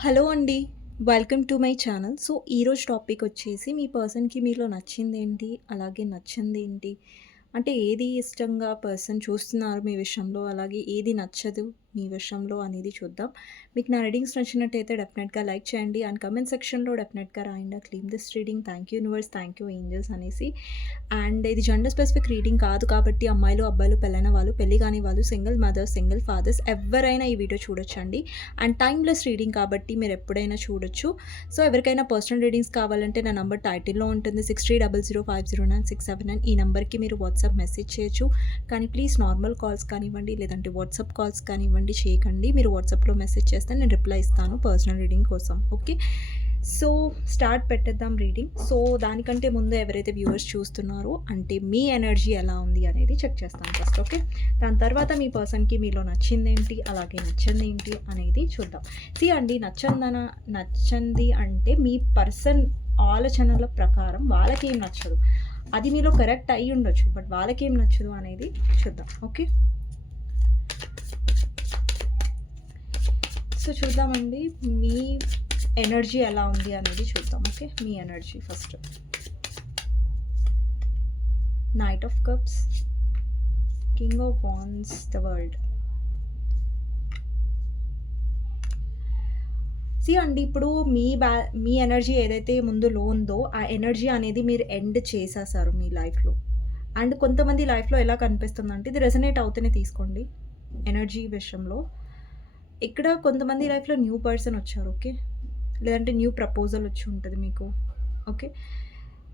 Hello అండి. Welcome to my channel. So, ఈరోజు topic వచ్చేసి మీ పర్సన్‌కి మీలో నచ్చిందేంటి? అలాగే నచ్చనిదేంటి? అంటే ఏది ఇష్టంగా పర్సన్ చూస్తున్నారు మీ విషయంలో? అలాగే ఏది నచ్చదు మీ విషయంలో అనేది చూద్దాం. మీకు నా రీడింగ్స్ నచ్చినట్టయితే డెఫినెట్‌గా లైక్ చేయండి. అండ్ కమెంట్ సెక్షన్‌లో డెఫినెట్‌గా రాయండి. Claim this reading. Thank you universe, thank you angels అనేసి. అండ్ ఇది జెండర్ స్పెసిఫిక్ రీడింగ్ కాదు కాబట్టి అమ్మాయిలు, అబ్బాయిలు, పెళ్ళైన వాళ్ళు, పెళ్ళి కాని వాళ్ళు, సింగిల్ మదర్స్, సింగిల్ ఫాదర్స్ ఎవరైనా ఈ వీడియో చూడొచ్చండి. అండ్ టైమ్‌లెస్ రీడింగ్ కాబట్టి మీరు ఎప్పుడైనా చూడొచ్చు. సో, ఎవరికైనా పర్సనల్ రీడింగ్స్ కావాలంటే నా నంబర్ టైటిల్‌లో ఉంటుంది. 6300509679 ఈ నెంబర్కి మీరు వాట్సాప్ మెసేజ్ చేయొచ్చు. కానీ ప్లీజ్ నార్మల్ కాల్స్ కానివ్వండి, లేదంటే వాట్సాప్ కాల్స్ కానివ్వండి చేయకండి. మీరు వాట్సాప్‌లో మెసేజ్ చేస్తే నేను రిప్లై ఇస్తాను పర్సనల్ రీడింగ్ కోసం. ఓకే. సో, స్టార్ట్ పెట్టేద్దాం రీడింగ్. సో, దానికంటే ముందు ఎవరైతే వ్యూవర్స్ చూస్తున్నారో అంటే మీ ఎనర్జీ ఎలా ఉంది అనేది చెక్ చేస్తాను ఫస్ట్. ఓకే. దాని తర్వాత మీ పర్సన్‌కి మీలో నచ్చిందేంటి? అలాగే నచ్చింది ఏంటి అనేది చూద్దాం. సి అండి నచ్చందన నచ్చంది అంటే మీ పర్సన్ ఆలోచనల ప్రకారం వాళ్ళకేం నచ్చదు. అది మీలో కరెక్ట్ అయ్యి ఉండొచ్చు. బట్ వాళ్ళకేం నచ్చదు అనేది చూద్దాం. ఓకే. సో, చూద్దామండి. మీ ఎనర్జీ ఎలా ఉంది అనేది చూద్దాం. Okay. Me energy first. Knight of cups, king of wands the world. See అండి ఇప్పుడు మీ బ్యా మీ ఎనర్జీ ఏదైతే ముందు లో ఉందో ఆ ఎనర్జీ అనేది మీరు ఎండ్ చేసేసారు మీ లైఫ్‌లో. అండ్ కొంతమంది లైఫ్‌లో ఎలా కనిపిస్తుందంటే ఇది రెసొనేట్ అవుతూనే తీసుకోండి. ఎనర్జీ విషయంలో. ఇక్కడ కొంతమంది లైఫ్‌లో న్యూ పర్సన్ వచ్చారు. ఓకే. లేదంటే న్యూ ప్రపోజల్ వచ్చి ఉంటుంది మీకు. ఓకే.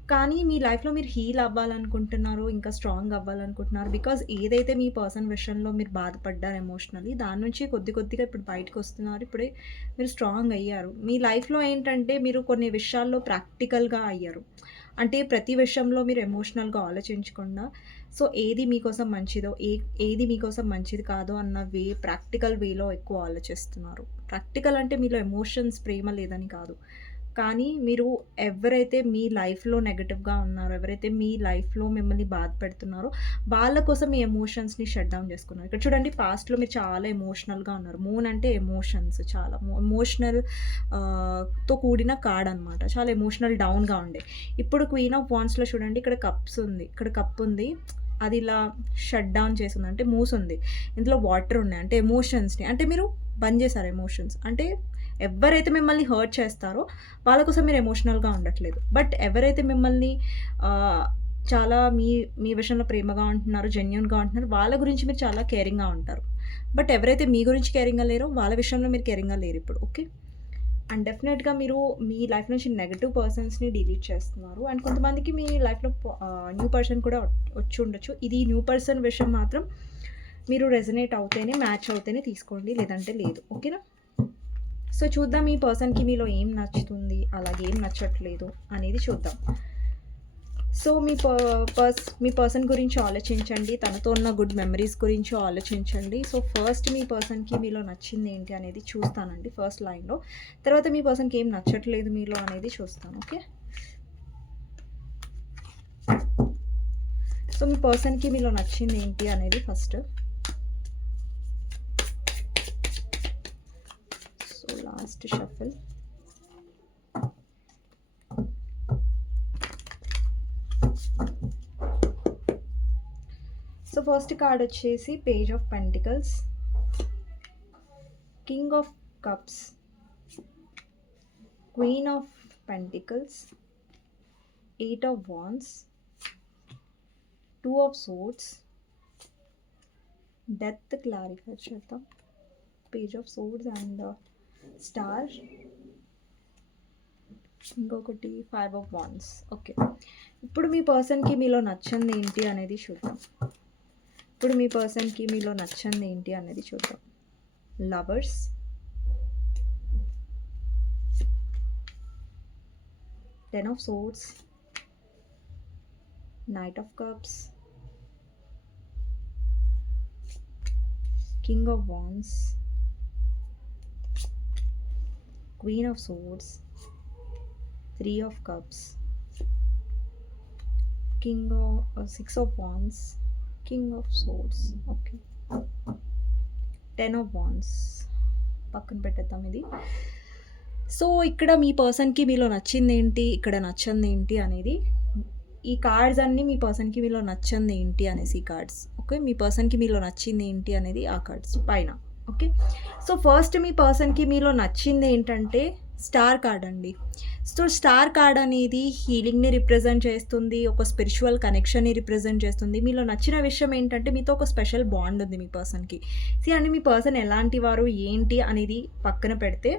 కానీ మీ లైఫ్‌లో మీరు హీల్ అవ్వాలనుకుంటున్నారు. ఇంకా స్ట్రాంగ్ అవ్వాలనుకుంటున్నారు. బికాజ్ ఏదైతే మీ పర్సన్ విషయంలో మీరు బాధపడ్డారు ఎమోషనల్లీ దాని నుంచి కొద్ది కొద్దిగా ఇప్పుడు బయటకొస్తున్నారు. ఇప్పుడే మీరు స్ట్రాంగ్ అయ్యారు. మీ లైఫ్‌లో ఏంటంటే మీరు కొన్ని విషయాల్లో ప్రాక్టికల్‌గా అయ్యారు. అంటే ప్రతి విషయంలో మీరు ఎమోషనల్‌గా ఆలోచించకుండా సో, ఏది మీకోసం మంచిదో, ఏ ఏది మీకోసం మంచిది కాదో అన్న వే ప్రాక్టికల్ వేలో ఎక్కువ ఆలోచిస్తున్నారు. ప్రాక్టికల్ అంటే మీలో ఎమోషన్స్ ప్రేమ లేదని కాదు. కానీ మీరు ఎవరైతే మీ లైఫ్‌లో నెగటివ్గా ఉన్నారో, ఎవరైతే మీ లైఫ్‌లో మిమ్మల్ని బాధ పెడుతున్నారో వాళ్ళ కోసం మీ ఎమోషన్స్‌ని షట్ డౌన్ చేసుకున్నారు. ఇక్కడ చూడండి పాస్ట్‌లో మీరు చాలా ఎమోషనల్‌గా ఉన్నారు. మూన్ అంటే ఎమోషన్స్ చాలా ఎమోషనల్తో కూడిన కార్డ్ అనమాట. చాలా ఎమోషనల్ డౌన్‌గా ఉండే. ఇప్పుడు క్వీన్ ఆఫ్ వాన్స్లో చూడండి ఇక్కడ కప్స్ ఉంది. ఇక్కడ కప్ ఉంది. అది ఇలా షట్ డౌన్ చేసింది అంటే మూసుంది. ఇందులో వాటర్ ఉన్నాయి. అంటే ఎమోషన్స్‌ని అంటే మీరు బంద్ చేశారు ఎమోషన్స్. అంటే ఎవరైతే మిమ్మల్ని హర్ట్ చేస్తారో వాళ్ళ కోసం మీరు ఎమోషనల్‌గా ఉండట్లేదు. బట్ ఎవరైతే మిమ్మల్ని చాలా మీ మీ విషయంలో ప్రేమగా ఉంటున్నారో, జెన్యున్గా ఉంటున్నారో వాళ్ళ గురించి మీరు చాలా కేరింగ్‌గా ఉంటారు. బట్ ఎవరైతే మీ గురించి కేరింగ్‌గా లేరో వాళ్ళ విషయంలో మీరు కేరింగ్‌గా లేరు ఇప్పుడు. ఓకే. అండ్ డెఫినెట్‌గా మీరు మీ లైఫ్ నుంచి నెగటివ్ పర్సన్స్‌ని డిలీట్ చేస్తున్నారు. అండ్ కొంతమందికి మీ లైఫ్‌లో న్యూ పర్సన్ కూడా వచ్చి ఉండొచ్చు. ఇది న్యూ పర్సన్ విషయం మాత్రం మీరు రెజనేట్ అవుతేనే, మ్యాచ్ అవుతేనే తీసుకోండి. లేదంటే లేదు. ఓకేనా? సో, చూద్దాం ఈ పర్సన్‌కి మీలో ఏం నచ్చుతుంది, అలాగే ఏం నచ్చట్లేదు అనేది చూద్దాం. సో, మీ ప పర్స్ మీ పర్సన్ గురించి ఆలోచించండి. తనతో ఉన్న గుడ్ మెమరీస్ గురించి ఆలోచించండి. సో, ఫస్ట్ మీ పర్సన్‌కి మీలో నచ్చింది ఏంటి అనేది చూస్తానండి ఫస్ట్ లైన్‌లో. తర్వాత మీ పర్సన్‌కి ఏం నచ్చట్లేదు మీలో అనేది చూస్తాను. ఓకే. సో, మీ పర్సన్‌కి మీలో నచ్చింది ఏంటి అనేది first. So, last shuffle so, first card వచ్చేసి page of pentacles, king of cups, queen of pentacles, eight of wands two of swords death clarify చేద్దాం. Page of swords and star. ఇంకొకటి five of wands okay. ఇప్పుడు మీ పర్సన్‌కి మీలో నచ్చింది ఏంటి అనేది చూద్దాం. ఇప్పుడు మీ పర్సన్‌కి మీలో నచ్చనిదేంటి అనేది చూద్దాం. Lovers. Ten of swords. Knight of cups. King of wands queen of swords. Three of cups. King of six of wands. King of swords okay. Ten of wands పక్కన పెట్టేద్దాం ఇది. సో, ఇక్కడ మీ పర్సన్‌కి మీలో నచ్చింది ఏంటి ఇక్కడ నచ్చింది ఏంటి అనేది ఈ కార్డ్స్ అన్నీ మీ పర్సన్‌కి మీలో నచ్చింది ఏంటి అనేసి ఈ కార్డ్స్. ఓకే. మీ పర్సన్‌కి మీలో నచ్చింది ఏంటి అనేది ఆ కార్డ్స్ పైన. ఓకే. సో, ఫస్ట్ మీ పర్సన్‌కి మీలో నచ్చింది ఏంటంటే స్టార్ కార్డ్ అండి. సో, స్టార్ కార్డ్ అనేది హీలింగ్‌ని రిప్రజెంట్ చేస్తుంది. ఒక స్పిరిచువల్ కనెక్షన్‌ని రిప్రజెంట్ చేస్తుంది. మీలో నచ్చిన విషయం ఏంటంటే మీతో ఒక స్పెషల్ బాండ్ ఉంది మీ పర్సన్‌కి. సీ అండి మీ పర్సన్ ఎలాంటి వారు, ఏంటి అనేది పక్కన పెడితే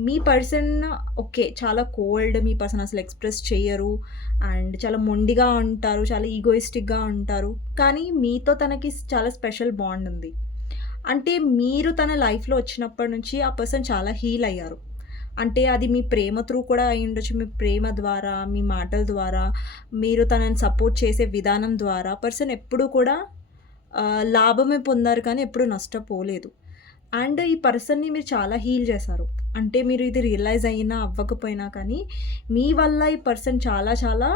మీ పర్సన్ ఓకే. చాలా కోల్డ్ మీ పర్సన్ అసలు ఎక్స్‌ప్రెస్ చేయరు అండ్ చాలా మొండిగా ఉంటారు. చాలా ఈగోయిస్టిక్‌గా ఉంటారు. కానీ మీతో తనకి చాలా స్పెషల్ బాండ్ ఉంది. అంటే మీరు తన లైఫ్‌లో వచ్చినప్పటి నుంచి ఆ పర్సన్ చాలా హీల్ అయ్యారు. అంటే అది మీ ప్రేమ త్రూ కూడా అయ్యుండొచ్చు. మీ ప్రేమ ద్వారా, మీ మాటల ద్వారా, మీరు తనని సపోర్ట్ చేసే విధానం ద్వారా పర్సన్ ఎప్పుడూ కూడా లాభమే పొందారు కానీ ఎప్పుడు నష్టపోలేదు. అండ్ ఈ పర్సన్‌ని మీరు చాలా హీల్ చేశారు. అంటే మీరు ఇది రియలైజ్ అయినా అవ్వకపోయినా కానీ మీ వల్ల ఈ పర్సన్ చాలా చాలా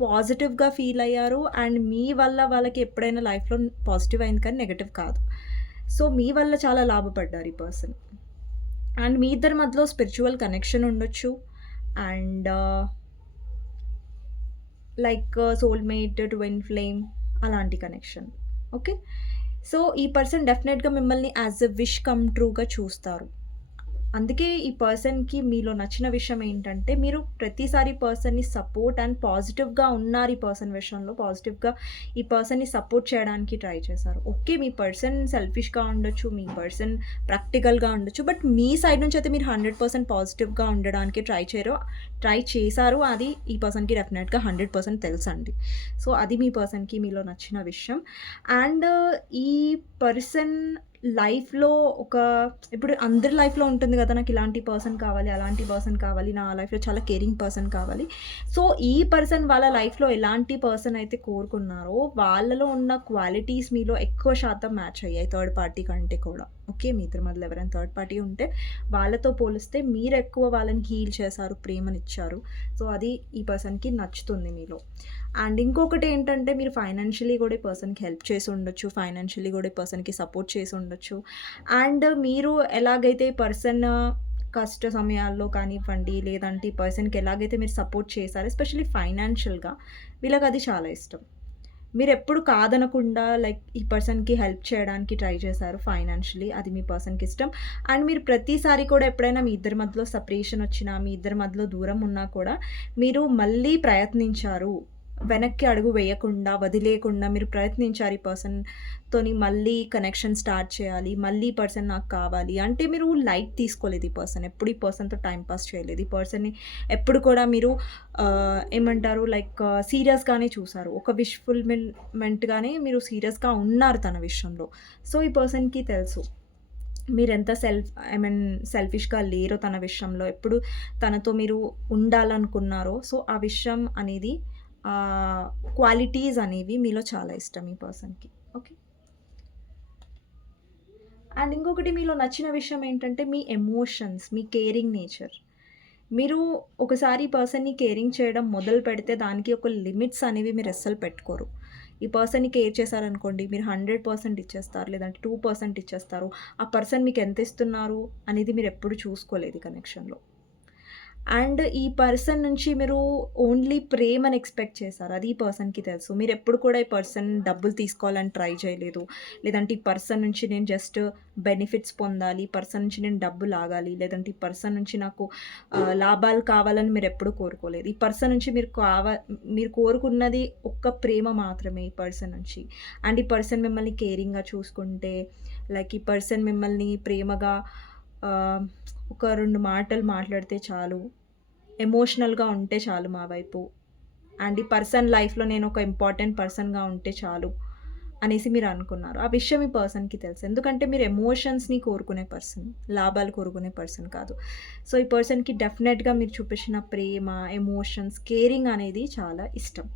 పాజిటివ్‌గా ఫీల్ అయ్యారు. అండ్ మీ వల్ల వాళ్ళకి ఎప్పుడైనా లైఫ్‌లో పాజిటివ్ అయింది కానీ నెగటివ్ కాదు. సో, మీ వల్ల చాలా లాభపడ్డారు ఈ పర్సన్. అండ్ మీ ఇద్దరి మధ్యలో స్పిరిచువల్ కనెక్షన్ ఉండొచ్చు. And like soulmate, twin flame అలాంటి కనెక్షన్. ఓకే. సో, ఈ పర్సన్ డెఫినెట్‌గా మిమ్మల్ని యాస్ ఎ విష్ కమ్ ట్రూగా చూస్తారు. అందుకే ఈ పర్సన్‌కి మీలో నచ్చిన విషయం ఏంటంటే మీరు ప్రతిసారి పర్సన్‌ని సపోర్ట్ అండ్ పాజిటివ్‌గా ఉన్నారు ఈ పర్సన్ విషయంలో. పాజిటివ్‌గా ఈ పర్సన్‌ని సపోర్ట్ చేయడానికి ట్రై చేశారు. ఓకే. మీ పర్సన్ సెల్ఫిష్‌గా ఉండొచ్చు. మీ పర్సన్ ప్రాక్టికల్‌గా ఉండొచ్చు. బట్ మీ సైడ్ నుంచి అయితే మీరు 100% పాజిటివ్‌గా ఉండడానికి ట్రై చేయరు. ట్రై చేశారు. అది ఈ పర్సన్‌కి డెఫినెట్‌గా 100% తెలుసండి. సో, అది మీ పర్సన్‌కి మీలో నచ్చిన విషయం. అండ్ ఈ పర్సన్ లైఫ్‌లో ఒక ఇప్పుడు అందరి లైఫ్‌లో ఉంటుంది కదా! నాకు ఇలాంటి పర్సన్ కావాలి, అలాంటి పర్సన్ కావాలి, నా లైఫ్‌లో చాలా కేరింగ్ పర్సన్ కావాలి. సో, ఈ పర్సన్ వాళ్ళ లైఫ్‌లో ఎలాంటి పర్సన్ అయితే కోరుకున్నారో వాళ్ళలో ఉన్న క్వాలిటీస్ మీలో ఎక్కువ శాతం మ్యాచ్ అయ్యాయి థర్డ్ పార్టీ కంటే కూడా. ఓకే. మీ ఇద్దరి మధ్యలో ఎవరైనా థర్డ్ పార్టీ ఉంటే వాళ్ళతో పోలిస్తే మీరు ఎక్కువ వాళ్ళని హీల్ చేశారు, ప్రేమనిచ్చారు. సో, అది ఈ పర్సన్‌కి నచ్చుతుంది మీలో. అండ్ ఇంకొకటి ఏంటంటే మీరు ఫైనాన్షియలీ కూడా ఈ పర్సన్‌కి హెల్ప్ చేసి ఉండొచ్చు. ఫైనాన్షియలీ కూడా ఈ పర్సన్‌కి సపోర్ట్ చేసి ఉండొచ్చు. అండ్ మీరు ఎలాగైతే ఈ పర్సన్ కష్ట సమయాల్లో కానివ్వండి, లేదంటే ఈ పర్సన్‌కి ఎలాగైతే మీరు సపోర్ట్ చేశారో ఎస్పెషల్లీ ఫైనాన్షియల్‌గా వీళ్ళకి అది చాలా ఇష్టం. మీరు ఎప్పుడు కాదనకుండా లైక్ ఈ పర్సన్‌కి హెల్ప్ చేయడానికి ట్రై చేశారు ఫైనాన్షియల్లీ. అది మీ పర్సన్‌కి ఇష్టం. అండ్ మీరు ప్రతిసారి కూడా ఎప్పుడైనా మీ ఇద్దరి మధ్యలో సపరేషన్ వచ్చినా, మీ ఇద్దరి మధ్యలో దూరం ఉన్నా కూడా మీరు మళ్ళీ ప్రయత్నించారు. వెనక్కి అడుగు వేయకుండా, వదిలేయకుండా మీరు ప్రయత్నించారు ఈ పర్సన్‌తోని మళ్ళీ కనెక్షన్ స్టార్ట్ చేయాలి. మళ్ళీ ఈ పర్సన్ నాకు కావాలి. అంటే మీరు లైట్ తీసుకోలేదు ఈ పర్సన్. ఎప్పుడు ఈ పర్సన్‌తో టైంపాస్ పాస్ చేయలేదు. ఈ పర్సన్‌ని ఎప్పుడు కూడా మీరు ఏమంటారు లైక్ సీరియస్‌గానే చూసారు. ఒక విష్ఫుల్మెంట్గానే మీరు సీరియస్‌గా ఉన్నారు తన విషయంలో. సో, ఈ పర్సన్‌కి తెలుసు. మీరెంత సెల్ఫ్ ఐ మీన్ సెల్ఫిష్‌గా లేరో తన విషయంలో. ఎప్పుడు తనతో మీరు ఉండాలనుకున్నారో సో, ఆ విషయం అనేది క్వాలిటీస్ అనేవి మీలో చాలా ఇష్టం ఈ పర్సన్‌కి. ఓకే. అండ్ ఇంకొకటి మీలో నచ్చిన విషయం ఏంటంటే మీ ఎమోషన్స్, మీ కేరింగ్ నేచర్. మీరు ఒకసారి ఈ పర్సన్‌ని కేరింగ్ చేయడం మొదలు పెడితే దానికి ఒక లిమిట్స్ అనేవి మీరు అస్సలు పెట్టుకోరు. ఈ పర్సన్‌ని కేర్ చేశారనుకోండి మీరు 100% ఇచ్చేస్తారు. లేదంటే టూ పర్సెంట్ ఇచ్చేస్తారు. ఆ పర్సన్ మీకు ఎంత ఇస్తున్నారు అనేది మీరు ఎప్పుడు చూసుకోలేదు కనెక్షన్‌లో. అండ్ ఈ పర్సన్ నుంచి మీరు ఓన్లీ ప్రేమని ఎక్స్‌పెక్ట్ చేశారు. అది ఈ పర్సన్‌కి తెలుసు. మీరు ఎప్పుడు కూడా ఈ పర్సన్ డబ్బులు తీసుకోవాలని ట్రై చేయలేదు. లేదంటే ఈ పర్సన్ నుంచి నేను జస్ట్ బెనిఫిట్స్ పొందాలి. ఈ పర్సన్ నుంచి నేను డబ్బు లాగాలి. లేదంటే ఈ పర్సన్ నుంచి నాకు లాభాలు కావాలని మీరు ఎప్పుడు కోరుకోలేదు. ఈ పర్సన్ నుంచి మీరు కావ మీరు కోరుకున్నది ఒక్క ప్రేమ మాత్రమే ఈ పర్సన్ నుంచి. అండ్ ఈ పర్సన్ మిమ్మల్ని కేరింగ్‌గా చూసుకుంటే, లైక్ ఈ పర్సన్ మిమ్మల్ని ప్రేమగా ఒక రెండు మాటలు మాట్లాడితే చాలు. ఎమోషనల్‌గా ఉంటే చాలు మా వైపు. అండ్ ఈ పర్సన్ లైఫ్‌లో నేను ఒక ఇంపార్టెంట్ పర్సన్‌గా ఉంటే చాలు అనేసి మీరు అనుకున్నారు. ఆ విషయం ఈ పర్సన్‌కి తెలుసు. ఎందుకంటే మీరు ఎమోషన్స్‌ని కోరుకునే పర్సన్. లాభాలు కోరుకునే పర్సన్ కాదు. సో, ఈ పర్సన్‌కి డెఫినెట్‌గా మీరు చూపించిన ప్రేమ, ఎమోషన్స్, కేరింగ్ అనేది చాలా ఇష్టం.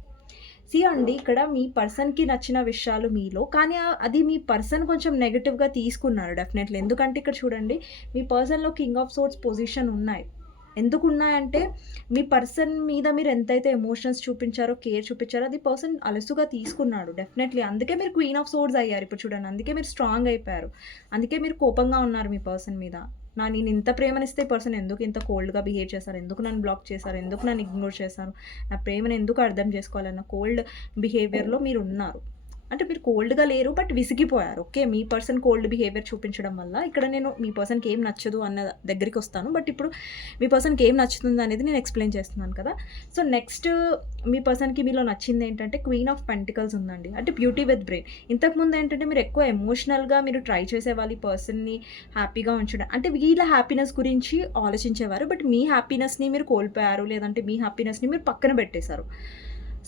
సి అండి ఇక్కడ మీ పర్సన్‌కి నచ్చిన విషయాలు మీలో కానీ అది మీ పర్సన్ కొంచెం నెగిటివ్గా తీసుకున్నారు డెఫినెట్‌లీ. ఎందుకంటే ఇక్కడ చూడండి మీ పర్సన్‌లో కింగ్ ఆఫ్ సోర్స్ పొజిషన్ ఉన్నాయి. ఎందుకు ఉన్నాయంటే మీ పర్సన్ మీద మీరు ఎంతైతే ఎమోషన్స్ చూపించారో, కేర్ చూపించారో అది పర్సన్ అలసుగా తీసుకున్నాడు డెఫినెట్‌లీ. అందుకే మీరు క్వీన్ ఆఫ్ సోర్స్ అయ్యారు ఇప్పుడు చూడండి. అందుకే మీరు స్ట్రాంగ్ అయిపోయారు. అందుకే మీరు కోపంగా ఉన్నారు మీ పర్సన్ మీద. నా నేను ఇంత ప్రేమనిస్తే పర్సన్ ఎందుకు ఇంత కోల్డ్‌గా బిహేవ్ చేశారు? ఎందుకు నన్ను బ్లాక్ చేశారు? ఎందుకు నన్ను ఇగ్నోర్ చేశారు? నా ప్రేమను ఎందుకు అర్థం చేసుకోవాలన్న కోల్డ్ బిహేవియర్‌లో మీరు ఉన్నారు అంటే మీరు కోల్డ్‌గా లేరు. బట్ విసిగిపోయారు. ఓకే. మీ పర్సన్ కోల్డ్ బిహేవియర్ చూపించడం వల్ల ఇక్కడ నేను మీ పర్సన్‌కి ఏం నచ్చదు అన్న దగ్గరికి వస్తాను బట్ ఇప్పుడు మీ పర్సన్‌కి ఏం నచ్చుతుంది అనేది నేను ఎక్స్‌ప్లెయిన్ చేస్తున్నాను కదా! సో, నెక్స్ట్ మీ పర్సన్‌కి మీలో నచ్చింది ఏంటంటే క్వీన్ ఆఫ్ పెంటికల్స్ ఉందండి. అంటే బ్యూటీ విత్ బ్రెయిన్. ఇంతకుముందు ఏంటంటే మీరు ఎక్కువ ఎమోషనల్‌గా మీరు ట్రై చేసేవాళ్ళు ఈ పర్సన్‌ని హ్యాపీగా ఉంచడం. అంటే వీళ్ళ హ్యాపీనెస్ గురించి ఆలోచించేవారు. బట్ మీ హ్యాపీనెస్‌ని మీరు కోల్పోయారు. లేదంటే మీ హ్యాపీనెస్‌ని మీరు పక్కన పెట్టేశారు.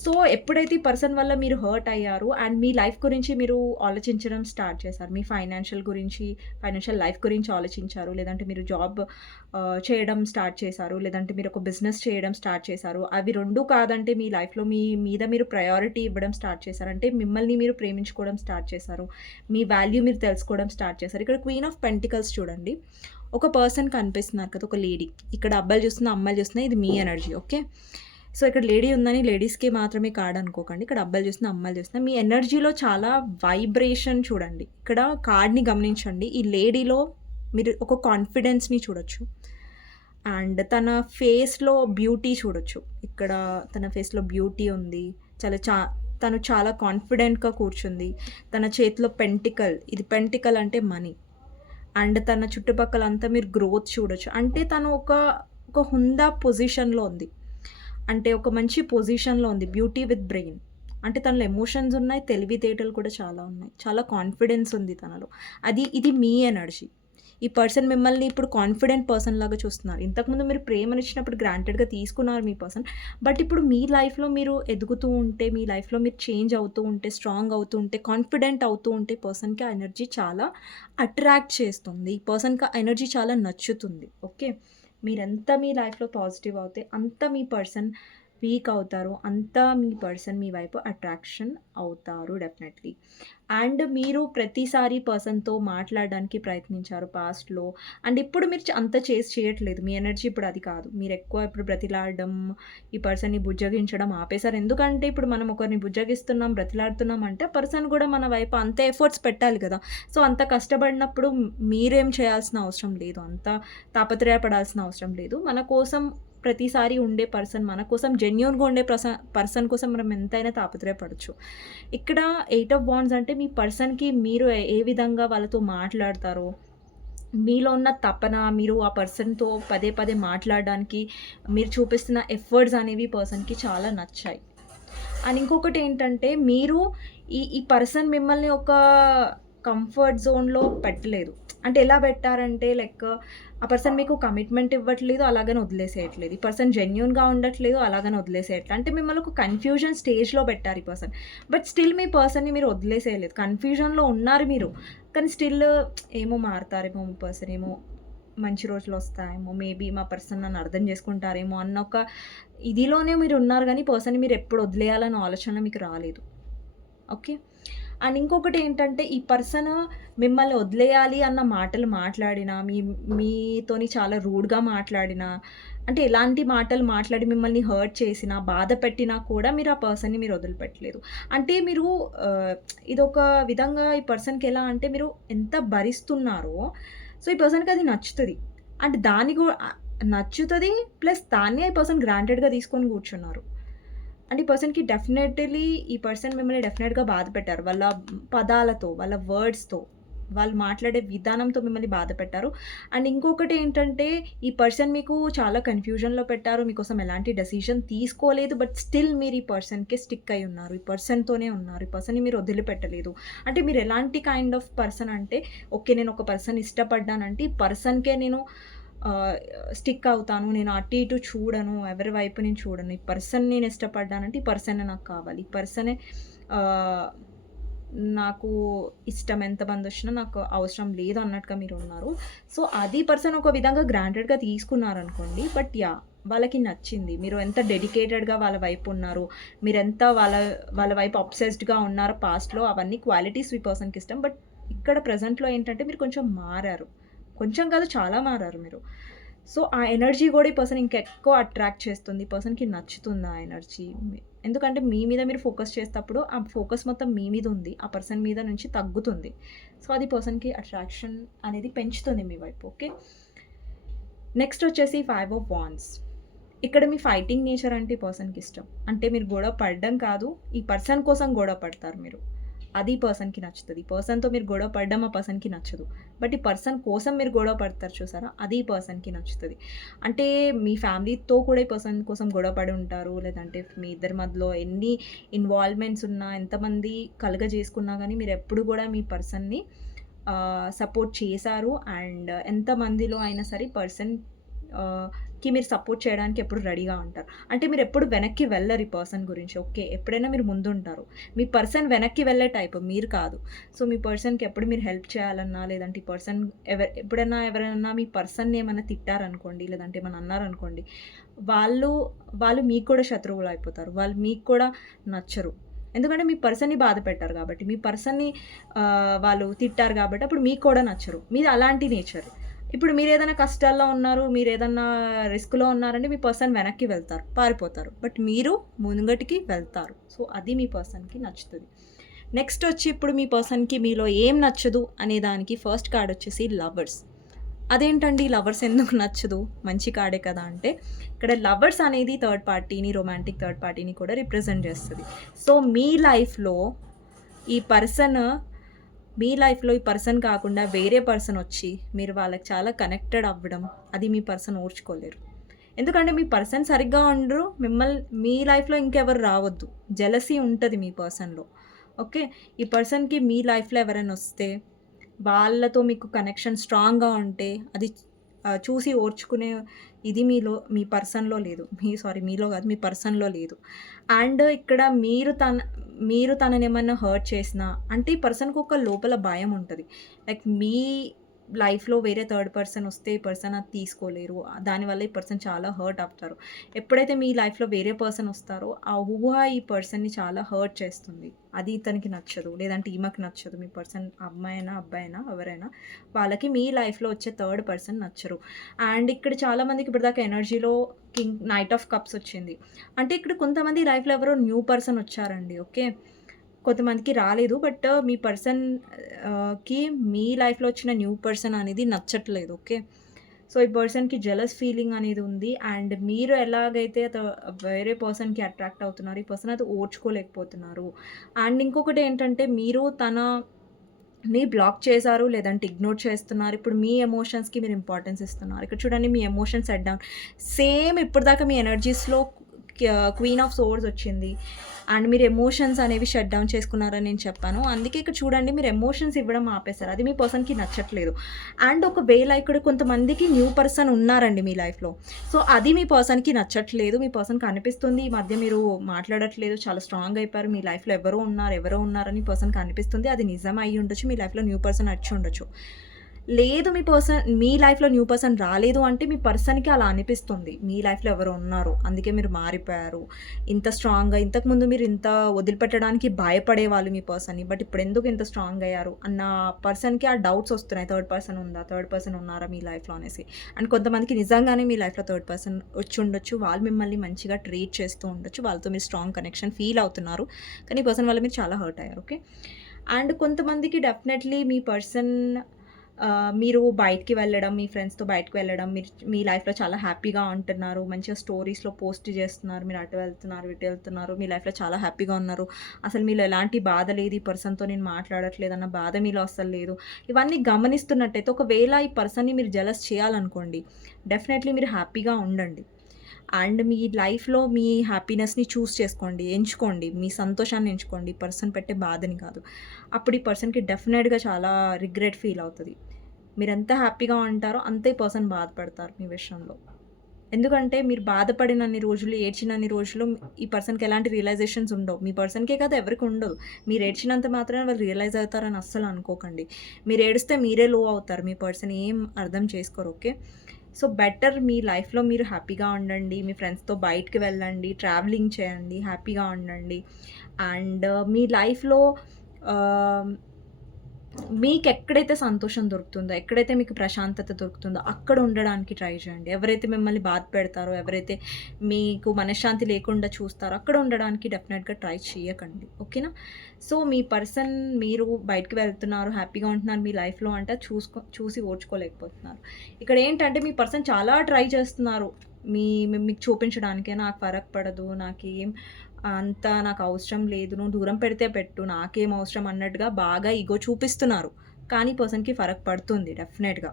సో, ఎప్పుడైతే ఈ పర్సన్ వల్ల మీరు హర్ట్ అయ్యారు అండ్ మీ లైఫ్ గురించి మీరు ఆలోచించడం స్టార్ట్ చేశారు. మీ ఫైనాన్షియల్ గురించి, ఫైనాన్షియల్ లైఫ్ గురించి ఆలోచించారు. లేదంటే మీరు జాబ్ చేయడం స్టార్ట్ చేశారు. లేదంటే మీరు ఒక బిజినెస్ చేయడం స్టార్ట్ చేశారు. అవి రెండు కాదంటే మీ లైఫ్‌లో మీ మీద మీరు ప్రయారిటీ ఇవ్వడం స్టార్ట్ చేశారు. అంటే మిమ్మల్ని మీరు ప్రేమించుకోవడం స్టార్ట్ చేశారు. మీ వాల్యూ మీరు తెలుసుకోవడం స్టార్ట్ చేశారు. ఇక్కడ క్వీన్ ఆఫ్ పెంటికల్స్ చూడండి. ఒక పర్సన్ కనిపిస్తున్నారు కదా! ఒక లేడీ. ఇక్కడ అబ్బాయిలు చూస్తున్న, అమ్మాయిలు చూస్తున్నా ఇది మీ ఎనర్జీ. ఓకే. సో, ఇక్కడ లేడీ ఉందని లేడీస్‌కి మాత్రమే కాదనుకోకండి. ఇక్కడ అబ్బాయిలు చూస్తున్న, అమ్మాయిలు చూస్తున్న మీ ఎనర్జీలో చాలా వైబ్రేషన్ చూడండి. ఇక్కడ కార్డ్‌ని గమనించండి. ఈ లేడీలో మీరు ఒక కాన్ఫిడెన్స్‌ని చూడొచ్చు. అండ్ తన ఫేస్‌లో బ్యూటీ చూడొచ్చు. ఇక్కడ తన ఫేస్‌లో బ్యూటీ ఉంది. చాలా చా తను చాలా కాన్ఫిడెంట్‌గా కూర్చుంది. తన చేతిలో పెంటికల్ ఇది పెంటికల్ అంటే మనీ. అండ్ తన చుట్టుపక్కల అంతా మీరు గ్రోత్ చూడొచ్చు. అంటే తను ఒక, ఒక హుందా పొజిషన్‌లో ఉంది. అంటే ఒక మంచి పొజిషన్‌లో ఉంది. Beauty with brain. అంటే తనలో ఎమోషన్స్ ఉన్నాయి. తెలివితేటలు కూడా చాలా ఉన్నాయి. చాలా కాన్ఫిడెన్స్ ఉంది తనలో. అది ఇది మీ ఎనర్జీ. ఈ పర్సన్ మిమ్మల్ని ఇప్పుడు కాన్ఫిడెంట్ పర్సన్ లాగా చూస్తున్నారు. ఇంతకుముందు మీరు ప్రేమనిచ్చినప్పుడు గ్రాంటెడ్‌గా తీసుకున్నారు మీ పర్సన్. బట్ ఇప్పుడు మీ లైఫ్‌లో మీరు ఎదుగుతూ ఉంటే, మీ లైఫ్‌లో మీరు చేంజ్ అవుతూ ఉంటే, స్ట్రాంగ్ అవుతూ ఉంటే, కాన్ఫిడెంట్ అవుతూ ఉంటే పర్సన్‌కి ఆ ఎనర్జీ చాలా అట్రాక్ట్ చేస్తుంది. ఈ పర్సన్‌కి ఆ ఎనర్జీ చాలా నచ్చుతుంది. ఓకే. మీరెంత మీ లైఫ్‌లో పాజిటివ్ అవుతే అంత మీ పర్సన్ వీక్ అవుతారు. అంతా మీ పర్సన్ మీ వైపు అట్రాక్షన్ అవుతారు డెఫినెట్‌లీ. అండ్ మీరు ప్రతిసారి పర్సన్‌తో మాట్లాడడానికి ప్రయత్నించారు పాస్ట్‌లో. అండ్ ఇప్పుడు మీరు అంత చేసి చేయట్లేదు. మీ ఎనర్జీ ఇప్పుడు అది కాదు. మీరు ఎక్కువ ఇప్పుడు బ్రతిలాడడం, ఈ పర్సన్‌ని బుజ్జగించడం ఆపేసారు. ఎందుకంటే ఇప్పుడు మనం ఒకరిని బుజ్జగిస్తున్నాం, బ్రతిలాడుతున్నాం అంటే పర్సన్ కూడా మన వైపు అంతే ఎఫర్ట్స్ పెట్టాలి కదా! సో, అంత కష్టపడినప్పుడు మీరేం చేయాల్సిన అవసరం లేదు. అంత తాపత్రయపడాల్సిన అవసరం లేదు. మన కోసం ప్రతిసారి ఉండే పర్సన్ మన కోసం జెన్యున్గా ఉండే పర్స పర్సన్ కోసం మనం ఎంతైనా తాపత్రయపడచ్చు ఇక్కడ ఎయిట్ ఆఫ్ బాండ్స్ అంటే మీ పర్సన్‌కి మీరు ఏ ఏ విధంగా వాళ్ళతో మాట్లాడతారో, మీలో ఉన్న తపన, మీరు ఆ పర్సన్‌తో పదే పదే మాట్లాడడానికి మీరు చూపిస్తున్న ఎఫర్ట్స్ అనేవి పర్సన్‌కి చాలా నచ్చాయి. అండ్ ఇంకొకటి ఏంటంటే మీరు ఈ ఈ పర్సన్ మిమ్మల్ని ఒక కంఫర్ట్ జోన్‌లో పెట్టలేదు. అంటే ఎలా పెట్టారంటే లైక్ ఆ పర్సన్ మీకు కమిట్మెంట్ ఇవ్వట్లేదు. అలాగని వదిలేసేయట్లేదు. ఈ పర్సన్ జెన్యున్గా ఉండట్లేదు. అలాగని వదిలేసేయట్లేదు. అంటే మిమ్మల్ని ఒక కన్‌ఫ్యూజన్ స్టేజ్‌లో పెట్టారు ఈ పర్సన్. బట్ స్టిల్ మీ పర్సన్‌ని మీరు వదిలేసేయలేదు. కన్‌ఫ్యూజన్‌లో ఉన్నారు మీరు. కానీ స్టిల్ ఏమో మారతారేమో మీ పర్సన్ ఏమో మంచి రోజులొస్తాయేమో, మేబీ మా పర్సన్ నన్ను అర్థం చేసుకుంటారేమో అన్న ఒక ఇదిలోనే మీరు ఉన్నారు కానీ పర్సన్ మీరు ఎప్పుడు వదిలేయాలన్న ఆలోచన మీకు రాలేదు. ఓకే. అండ్ ఇంకొకటి ఏంటంటే ఈ పర్సన్ మిమ్మల్ని వదిలేయాలి అన్న మాటలు మాట్లాడినా, మీ మీతోని చాలా రూడ్‌గా మాట్లాడినా, అంటే ఎలాంటి మాటలు మాట్లాడి మిమ్మల్ని హర్ట్ చేసినా, బాధ పెట్టినా కూడా మీరు ఆ పర్సన్‌ని మీరు వదిలిపెట్టలేదు. అంటే మీరు ఇదొక విధంగా ఈ పర్సన్‌కి ఎలా అంటే మీరు ఎంత భరిస్తున్నారో, సో, ఈ పర్సన్‌కి అది నచ్చుతుంది అండ్ దాన్ని కూడా నచ్చుతుంది ప్లస్ దాన్ని ఈ పర్సన్ గ్రాంటెడ్‌గా తీసుకొని కూర్చున్నారు. అంటే ఈ పర్సన్‌కి డెఫినెట్‌లీ ఈ పర్సన్ మిమ్మల్ని డెఫినెట్‌గా బాధ పెట్టారు. వాళ్ళ పదాలతో, వాళ్ళ వర్డ్స్‌తో, వాళ్ళు మాట్లాడే విధానంతో మిమ్మల్ని బాధ పెట్టారు. అండ్ ఇంకొకటి ఏంటంటే ఈ పర్సన్ మీకు చాలా కన్‌ఫ్యూజన్‌లో పెట్టారు. మీకోసం ఎలాంటి డెసిషన్ తీసుకోలేదు. బట్ స్టిల్ మీరు ఈ పర్సన్‌కే స్టిక్ అయి ఉన్నారు. ఈ పర్సన్‌తోనే ఉన్నారు. ఈ పర్సన్‌ని మీరు వదిలిపెట్టలేదు. అంటే మీరు ఎలాంటి కైండ్ ఆఫ్ పర్సన్ అంటే ఓకే. నేను ఒక పర్సన్ ఇష్టపడ్డానంటే ఈ పర్సన్‌కే నేను స్టిక్ అవుతాను. నేను అటు ఇటు చూడను. ఎవరి వైపు నేను చూడను. ఈ పర్సన్ నేను ఇష్టపడ్డానంటే ఈ పర్సనే నాకు కావాలి. ఈ పర్సనే నాకు ఇష్టం ఎంతమందొచ్చినా నాకు అవసరం లేదు అన్నట్టుగా మీరు ఉన్నారు సో, అది పర్సన్ ఒక విధంగా గ్రాంటెడ్‌గా తీసుకున్నారనుకోండి. బట్ యా వాళ్ళకి నచ్చింది. మీరు ఎంత డెడికేటెడ్‌గా వాళ్ళ వైపు ఉన్నారు. మీరెంత వాళ్ళ వాళ్ళ వైపు అబ్సెస్డ్‌గా ఉన్నారో పాస్ట్‌లో అవన్నీ క్వాలిటీస్ ఈ పర్సన్‌కి ఇష్టం. బట్ ఇక్కడ ప్రజెంట్లో ఏంటంటే మీరు కొంచెం మారారు. కొంచెం కాదు చాలా మారారు మీరు. సో, ఆ ఎనర్జీ కూడా ఈ పర్సన్ ఇంకెక్కువ అట్రాక్ట్ చేస్తుంది. పర్సన్‌కి నచ్చుతుంది ఆ ఎనర్జీ. ఎందుకంటే మీ మీద మీరు ఫోకస్ చేసేటప్పుడు ఆ ఫోకస్ మొత్తం మీ మీద ఉంది. ఆ పర్సన్ మీద నుంచి తగ్గుతుంది. సో, అది పర్సన్‌కి అట్రాక్షన్ అనేది పెంచుతుంది మీ వైపు. ఓకే. నెక్స్ట్ వచ్చేసి ఫైవ్ ఆఫ్ వాన్స్ ఇక్కడ మీ ఫైటింగ్ నేచర్ అంటే ఈ పర్సన్కి ఇష్టం అంటే మీరు గొడవ పడడం కాదు ఈ పర్సన్ కోసం గొడవ పడతారు మీరు అది పర్సన్కి నచ్చుతుంది. పర్సన్తో మీరు గొడవ పడడం ఆ పర్సన్కి నచ్చదు. బట్ ఈ పర్సన్ కోసం మీరు గొడవ పడతారు చూసారా? అది ఈ పర్సన్కి నచ్చుతుంది. అంటే మీ ఫ్యామిలీతో కూడా ఈ పర్సన్ కోసం గొడవ పడి ఉంటారు. లేదంటే మీ ఇద్దరి మధ్యలో ఎన్ని ఇన్వాల్వ్మెంట్స్ ఉన్నా ఎంతమంది కలుగ చేసుకున్నా కానీ మీరు ఎప్పుడు కూడా మీ పర్సన్ని సపోర్ట్ చేశారు. అండ్ ఎంతమందిలో అయినా సరే పర్సన్ కి మీరు సపోర్ట్ చేయడానికి ఎప్పుడు రెడీగా ఉంటారు? అంటే మీరు ఎప్పుడు వెనక్కి వెళ్ళరు ఈ పర్సన్ గురించి. ఓకే ఎప్పుడైనా మీరు ముందుంటారు. మీ పర్సన్ వెనక్కి వెళ్ళే టైప్ మీరు కాదు. సో మీ పర్సన్కి ఎప్పుడు మీరు హెల్ప్ చేయాలన్నా లేదంటే ఈ పర్సన్ ఎవరు ఎప్పుడైనా ఎవరైనా మీ పర్సన్ని ఏమైనా తిట్టారనుకోండి లేదంటే ఏమైనా అన్నారనుకోండి వాళ్ళు వాళ్ళు మీకు కూడా శత్రువులు అయిపోతారు. వాళ్ళు మీకు కూడా నచ్చరు. ఎందుకంటే మీ పర్సన్ని బాధ పెట్టారు కాబట్టి. మీ పర్సన్ని వాళ్ళు తిట్టారు కాబట్టి అప్పుడు మీకు కూడా నచ్చరు. మీది అలాంటి నేచర్ ఇప్పుడు మీరు ఏదైనా కష్టాల్లో ఉన్నారు మీరు ఏదైనా రిస్క్లో ఉన్నారంటే మీ పర్సన్ వెనక్కి వెళ్తారు పారిపోతారు. బట్ మీరు ముంగటికి వెళ్తారు. సో అది మీ పర్సన్కి నచ్చుతుంది. నెక్స్ట్ వచ్చి ఇప్పుడు మీ పర్సన్కి మీలో ఏం నచ్చదు అనే దానికి ఫస్ట్ కార్డ్ వచ్చేసి లవర్స్. అదేంటండి లవర్స్ ఎందుకు నచ్చదు? మంచి కార్డే కదా అంటే ఇక్కడ లవర్స్ అనేది థర్డ్ పార్టీని రొమాంటిక్ థర్డ్ పార్టీని కూడా రిప్రజెంట్ చేస్తుంది. సో మీ లైఫ్లో ఈ పర్సన్ మీ లైఫ్లో ఈ పర్సన్ కాకుండా వేరే పర్సన్ వచ్చి మీరు వాళ్ళకి చాలా కనెక్టెడ్ అవ్వడం అది మీ పర్సన్ ఓర్చుకోలేరు. ఎందుకంటే మీ పర్సన్ సరిగ్గా ఉండరు మిమ్మల్ని మీ లైఫ్లో ఇంకెవరు రావద్దు. జలసీ ఉంటుంది మీ పర్సన్లో. ఓకే? ఈ పర్సన్కి మీ లైఫ్లో ఎవరైనా వస్తే వాళ్ళతో మీకు కనెక్షన్ స్ట్రాంగ్గా ఉంటే అది చూసి ఓర్చుకునే ఇది మీలో మీ పర్సన్లో లేదు. మీ సారీ మీలో కాదు మీ పర్సన్లో లేదు. అండ్ ఇక్కడ మీరు తన మీరు తనని ఏమన్నా హర్ట్ చేసినా అంటే ఈ పర్సన్కి ఒక లోపల భయం ఉంటుంది. లైక్ మీ లైఫ్లో వేరే థర్డ్ పర్సన్ వస్తే ఈ పర్సన్ అది తీసుకోలేరు. దానివల్ల ఈ పర్సన్ చాలా హర్ట్ అవుతారు. ఎప్పుడైతే మీ లైఫ్లో వేరే పర్సన్ వస్తారో ఆ ఊహ ఈ పర్సన్ని చాలా హర్ట్ చేస్తుంది. అది ఇతనికి నచ్చదు లేదంటే ఈమెకి నచ్చదు. మీ పర్సన్ అమ్మాయి అయినా అబ్బాయి అయినా ఎవరైనా వాళ్ళకి మీ లైఫ్లో వచ్చే థర్డ్ పర్సన్ నచ్చరు. అండ్ ఇక్కడ చాలామందికి ఇప్పటిదాకా ఎనర్జీలో కింగ్ నైట్ ఆఫ్ కప్స్ వచ్చింది. అంటే ఇక్కడ కొంతమంది లైఫ్లో ఎవరో న్యూ పర్సన్ వచ్చారండి ఓకే? కొంతమందికి రాలేదు బట్ uh, మీ పర్సన్కి uh, మీ లైఫ్లో వచ్చిన న్యూ పర్సన్ అనేది నచ్చట్లేదు ఓకే? సో ఈ పర్సన్కి జెలస్ ఫీలింగ్ అనేది ఉంది అండ్ మీరు ఎలాగైతే వేరే పర్సన్కి అట్రాక్ట్ అవుతున్నారు ఈ పర్సన్ అది ఓర్చుకోలేకపోతున్నారు. అండ్ ఇంకొకటి ఏంటంటే మీరు తన ని బ్లాక్ చేశారు లేదంటే ఇగ్నోర్ చేస్తున్నారు ఇప్పుడు మీ ఎమోషన్స్కి మీరు ఇంపార్టెన్స్ ఇస్తున్నారు. ఇక్కడ చూడండి మీ ఎమోషన్స్ సెట్ డౌన్ సేమ్ ఇప్పటిదాకా మీ ఎనర్జీస్లో క్వీన్ ఆఫ్ సోర్స్ వచ్చింది. అండ్ మీరు ఎమోషన్స్ అనేవి షట్ డౌన్ చేసుకున్నారని నేను చెప్పాను. అందుకే ఇక్కడ చూడండి మీరు ఎమోషన్స్ ఇవ్వడం ఆపేశారు. అది మీ పర్సన్కి నచ్చట్లేదు. అండ్ ఒకవేళ ఇక్కడ కొంతమందికి న్యూ పర్సన్ ఉన్నారండి మీ లైఫ్లో సో అది మీ పర్సన్కి నచ్చట్లేదు. మీ పర్సన్కి అనిపిస్తుంది ఈ మధ్య మీరు మాట్లాడట్లేదు. చాలా స్ట్రాంగ్ అయిపోయారు. మీ లైఫ్లో ఎవరో ఉన్నారు ఎవరో ఉన్నారని పర్సన్కి అనిపిస్తుంది అది నిజం అయ్యి ఉండొచ్చు మీ లైఫ్లో న్యూ పర్సన్ వచ్చి ఉండొచ్చు లేదు మీ పర్సన్ మీ లైఫ్లో న్యూ పర్సన్ రాలేదు అంటే మీ పర్సన్కి అలా అనిపిస్తుంది. మీ లైఫ్లో ఎవరు ఉన్నారు? అందుకే మీరు మారిపోయారు. ఇంత స్ట్రాంగ్గా ఇంతకుముందు మీరు ఇంత వదిలిపెట్టడానికి భయపడేవాళ్ళు మీ పర్సన్ని బట్ ఇప్పుడు ఎందుకు ఇంత స్ట్రాంగ్ అయ్యారు? అన్న పర్సన్కి ఆ డౌట్స్ వస్తున్నాయి. థర్డ్ పర్సన్ ఉందా? థర్డ్ పర్సన్ ఉన్నారా మీ లైఫ్లో అనేసి. అండ్ కొంతమందికి నిజంగానే మీ లైఫ్లో థర్డ్ పర్సన్ వచ్చి ఉండొచ్చు. వాళ్ళు మిమ్మల్ని మంచిగా ట్రీట్ చేస్తూ ఉండొచ్చు. వాళ్ళతో మీరు స్ట్రాంగ్ కనెక్షన్ ఫీల్ అవుతున్నారు. కానీ ఈ పర్సన్ వల్ల మీరు చాలా హర్ట్ అయ్యారు. ఓకే అండ్ కొంతమందికి డెఫినెట్లీ మీ పర్సన్ మీరు బయటికి వెళ్ళడం మీ ఫ్రెండ్స్తో బయటకు వెళ్ళడం మీరు మీ లైఫ్లో చాలా హ్యాపీగా ఉంటున్నారు మంచిగా స్టోరీస్లో పోస్ట్ చేస్తున్నారు మీరు అటు వెళ్తున్నారు ఇటు వెళ్తున్నారు మీ లైఫ్లో చాలా హ్యాపీగా ఉన్నారు. అసలు మీలో ఎలాంటి బాధ లేదు ఈ పర్సన్తో నేను మాట్లాడట్లేదు అన్న బాధ మీలో అసలు లేదు. ఇవన్నీ గమనిస్తున్నట్టయితే ఒకవేళ ఈ పర్సన్ని మీరు జలస్ చేయాలనుకోండి డెఫినెట్లీ మీరు హ్యాపీగా ఉండండి. అండ్ మీ లైఫ్లో మీ హ్యాపీనెస్ని చూస్ చేసుకోండి ఎంచుకోండి మీ సంతోషాన్ని ఎంచుకోండి. పర్సన్ పెట్టే బాధని కాదు. అప్పుడు ఈ పర్సన్కి డెఫినెట్గా చాలా రిగ్రెట్ ఫీల్ అవుతుంది. మీరు ఎంత హ్యాపీగా ఉంటారో అంతే పర్సన్ బాధపడతారు మీ విషయంలో. ఎందుకంటే మీరు బాధపడినన్ని రోజులు ఏడ్చినన్ని రోజులు ఈ పర్సన్కి ఎలాంటి రియలైజేషన్స్ ఉండవు. మీ పర్సన్కే కదా ఎవరికి ఉండదు. మీరు ఏడ్చినంత మాత్రమే వాళ్ళు రియలైజ్ అవుతారని అస్సలు అనుకోకండి. మీరు ఏడిస్తే మీరే లో అవుతారు మీ పర్సన్ ఏం అర్థం చేసుకోరు ఓకే? సో బెటర్ మీ లైఫ్లో మీరు హ్యాపీగా ఉండండి మీ ఫ్రెండ్స్తో బయటికి వెళ్ళండి ట్రావెలింగ్ చేయండి హ్యాపీగా ఉండండి. అండ్ మీ లైఫ్లో మీకు ఎక్కడైతే సంతోషం దొరుకుతుందో, ఎక్కడైతే మీకు ప్రశాంతత దొరుకుతుందో అక్కడ ఉండడానికి ట్రై చేయండి. ఎవరైతే మిమ్మల్ని బాధ పెడతారో, ఎవరైతే మీకు మనశ్శాంతి లేకుండా చూస్తారో అక్కడ ఉండడానికి డెఫినెట్‌గా ట్రై చేయకండి. ఓకేనా? సో, మీ పర్సన్ మీరు బయటకు వెళ్తున్నారు, హ్యాపీగా ఉంటున్నారు మీ లైఫ్‌లో అంటే చూసుకో చూసి ఓర్చుకోలేకపోతున్నారు. ఇక్కడ ఏంటంటే మీ పర్సన్ చాలా ట్రై చేస్తున్నారు. మీ మీ మీకు చూపించడానికే నాకు ఫరక్ పడదు, నాకేం అంతా నాకు అవసరం లేదు, నువ్వు దూరం పెడితే పెట్టు, నాకేం అవసరం అన్నట్టుగా బాగా ఇగో చూపిస్తున్నారు. కానీ పర్సన్‌కి ఫరక్ పడుతుంది డెఫినెట్‌గా.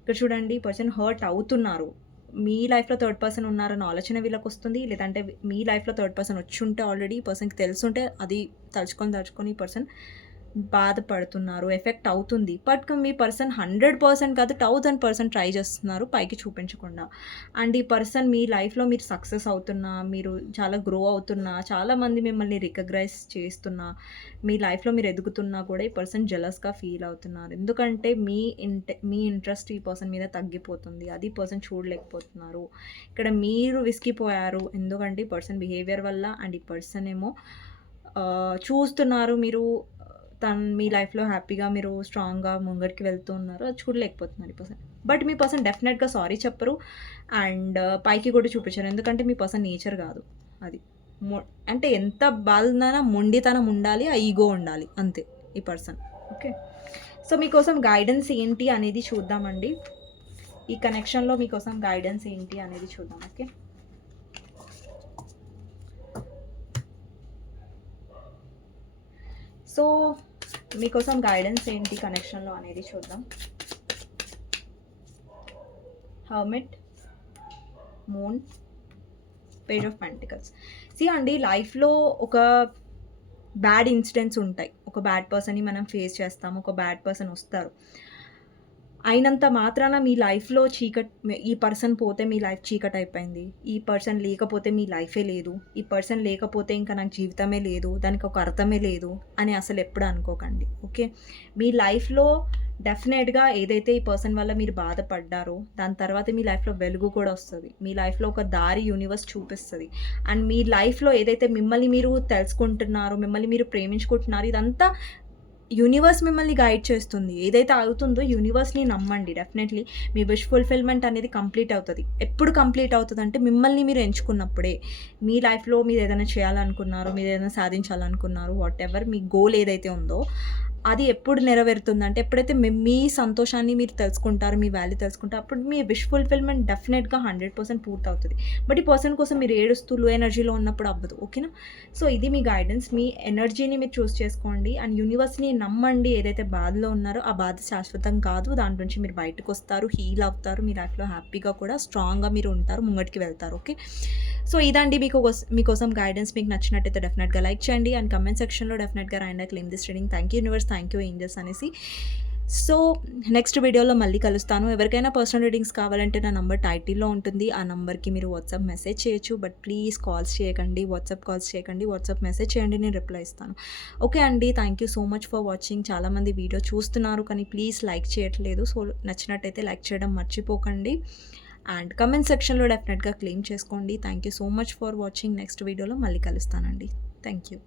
ఇక్కడ చూడండి పర్సన్ హర్ట్ అవుతున్నారు. మీ లైఫ్‌లో థర్డ్ పర్సన్ ఉన్నారన్న ఆలోచన వీళ్ళకొస్తుంది. లేదంటే మీ లైఫ్‌లో థర్డ్ పర్సన్ వచ్చి ఉంటే ఆల్రెడీ పర్సన్‌కి తెలుసుంటే అది తలుచుకొని, తలుచుకొని పర్సన్ బాధపడుతున్నారు. ఎఫెక్ట్ అవుతుంది. బట్ మీ పర్సన్ 100% కాదు 1000% ట్రై చేస్తున్నారు పైకి చూపించకుండా. అండ్ ఈ పర్సన్ మీ లైఫ్‌లో మీరు సక్సెస్ అవుతున్నా, మీరు చాలా గ్రో అవుతున్నా, చాలామంది మిమ్మల్ని రికగ్నైజ్ చేస్తున్నా, మీ లైఫ్‌లో మీరు ఎదుగుతున్నా కూడా ఈ పర్సన్ జెలస్‌గా ఫీల్ అవుతున్నారు. ఎందుకంటే మీ ఇంట మీ ఇంట్రెస్ట్ ఈ పర్సన్ మీద తగ్గిపోతుంది. అది పర్సన్ చూడలేకపోతున్నారు. ఇక్కడ మీరు విసిగిపోయారు. ఎందుకంటే ఈ పర్సన్ బిహేవియర్ వల్ల అండ్ ఈ పర్సన్ ఏమో చూస్తున్నారు మీరు తను మీ లైఫ్‌లో హ్యాపీగా మీరు స్ట్రాంగ్‌గా ముంగడికి వెళ్తూ ఉన్నారు. అది చూడలేకపోతున్నారు ఈ పర్సన్. బట్ మీ పర్సన్ డెఫినెట్‌గా సారీ చెప్పరు. అండ్ uh, పైకి కూడా చూపించరు. ఎందుకంటే మీ పర్సన్ నేచర్ కాదు. అది. మొ అంటే ఎంత బాధున్నా మొండితనం ఉండాలి. ఆ ఈగో ఉండాలి. అంతే ఈ పర్సన్. ఓకే. సో, మీకోసం గైడెన్స్ ఏంటి అనేది చూద్దామండి. ఈ కనెక్షన్‌లో మీకోసం గైడెన్స్ ఏంటి అనేది చూద్దాం. ఓకే. సో, మీకోసం గైడెన్స్ ఏంటి కనెక్షన్‌లో అనేది చూద్దాం. Hermit, moon, page of pentacles. See అండి లైఫ్‌లో ఒక బ్యాడ్ ఇన్సిడెంట్స్ ఉంటాయి. ఒక బ్యాడ్ పర్సన్‌ని మనం ఫేస్ చేస్తాము. ఒక బ్యాడ్ పర్సన్ వస్తారు. అయినంత మాత్రాన మీ లైఫ్‌లో చీకట్ ఈ పర్సన్ పోతే మీ లైఫ్ చీకటయిపోయింది. ఈ పర్సన్ లేకపోతే మీ లైఫే లేదు. ఈ పర్సన్ లేకపోతే ఇంకా నాకు జీవితమే లేదు. దానికి ఒక అర్థమే లేదు అని అసలు ఎప్పుడు అనుకోకండి. ఓకే. మీ లైఫ్‌లో డెఫినెట్‌గా ఏదైతే ఈ పర్సన్ వల్ల మీరు బాధపడ్డారో దాని తర్వాత మీ లైఫ్‌లో వెలుగు కూడా వస్తుంది మీ లైఫ్‌లో ఒక దారి యూనివర్స్ చూపిస్తుంది అండ్ మీ లైఫ్‌లో ఏదైతే మిమ్మల్ని మీరు తెలుసుకుంటున్నారో, మిమ్మల్ని మీరు ప్రేమించుకుంటున్నారో ఇదంతా యూనివర్స్ మిమ్మల్ని గైడ్ చేస్తుంది. ఏదైతే అవుతుందో యూనివర్స్‌ని నమ్మండి డెఫినెట్‌లీ మీ విష్ ఫుల్‌ఫిల్‌మెంట్ అనేది కంప్లీట్ అవుతుంది ఎప్పుడు కంప్లీట్ అవుతదంటే మిమ్మల్ని మీరు ఎంచుకున్నప్పుడే. మీ లైఫ్‌లో మీరు ఏదైనా చేయాలనుకున్నారో, మీరు ఏదైనా సాధించాలనుకున్నారో ఎవర్ మీ గోల్ ఏదైతే ఉందో అది ఎప్పుడు నెరవేరుతుందంటే ఎప్పుడైతే మీ సంతోషాన్ని మీరు తెలుసుకుంటారు మీ వాల్యూ తెలుసుకుంటారు అప్పుడు మీ విష్ ఫుల్‌ఫిల్‌మెంట్ డెఫినెట్‌గా హండ్రెడ్ పర్సెంట్ పూర్తి అవుతుంది బట్ ఈ పర్సన్ కోసం మీరు ఏడుస్తూ లో ఎనర్జీలో ఉన్నప్పుడు అవ్వదు. ఓకేనా. సో, ఇది మీ గైడెన్స్. మీ ఎనర్జీని మీరు చూస్ చేసుకోండి. అండ్ యూనివర్స్‌ని నమ్మండి. ఏదైతే బాధలో ఉన్నారో ఆ బాధ శాశ్వతం కాదు. దాని నుంచి మీరు బయటకు వస్తారు హీల్ అవుతారు. మీ లైఫ్‌లో హ్యాపీగా కూడా స్ట్రాంగ్‌గా మీరు ఉంటారు. ముంగటికి వెళ్తారు. ఓకే. సో, ఇదండి మీకు మీకోసం గైడెన్స్ మీకు నచ్చినట్టయితే డెఫినెట్‌గా లైక్ చేయండి. అండ్ కమెంట్ సెక్షన్‌లో డెఫినెట్‌గా రాయండి claim this reading. Thank you universe. Thank you angels అనేసి. సో, నెక్స్ట్ వీడియోలో మళ్ళీ కలుస్తాను. ఎవరికైనా పర్సనల్ రీడింగ్స్ కావాలంటే నా నంబర్ టైటిల్‌లో ఉంటుంది. ఆ నంబర్‌కి మీరు వాట్సాప్ మెసేజ్ చేయొచ్చు. బట్ ప్లీజ్ కాల్స్ చేయకండి. వాట్సాప్ కాల్స్ చేయకండి. వాట్సాప్ మెసేజ్ చేయండి. నేను రిప్లై ఇస్తాను. ఓకే అండి. Thank you so much for watching. చాలామంది వీడియో చూస్తున్నారు కానీ ప్లీజ్ లైక్ చేయట్లేదు. సో, నచ్చినట్టయితే లైక్ చేయడం మర్చిపోకండి. అండ్ కమెంట్ సెక్షన్‌లో డెఫినెట్‌గా క్లెయిమ్ చేసుకోండి. Thank you so much for watching. Next వీడియోలో మళ్ళీ కలుస్తానండి. Thank you.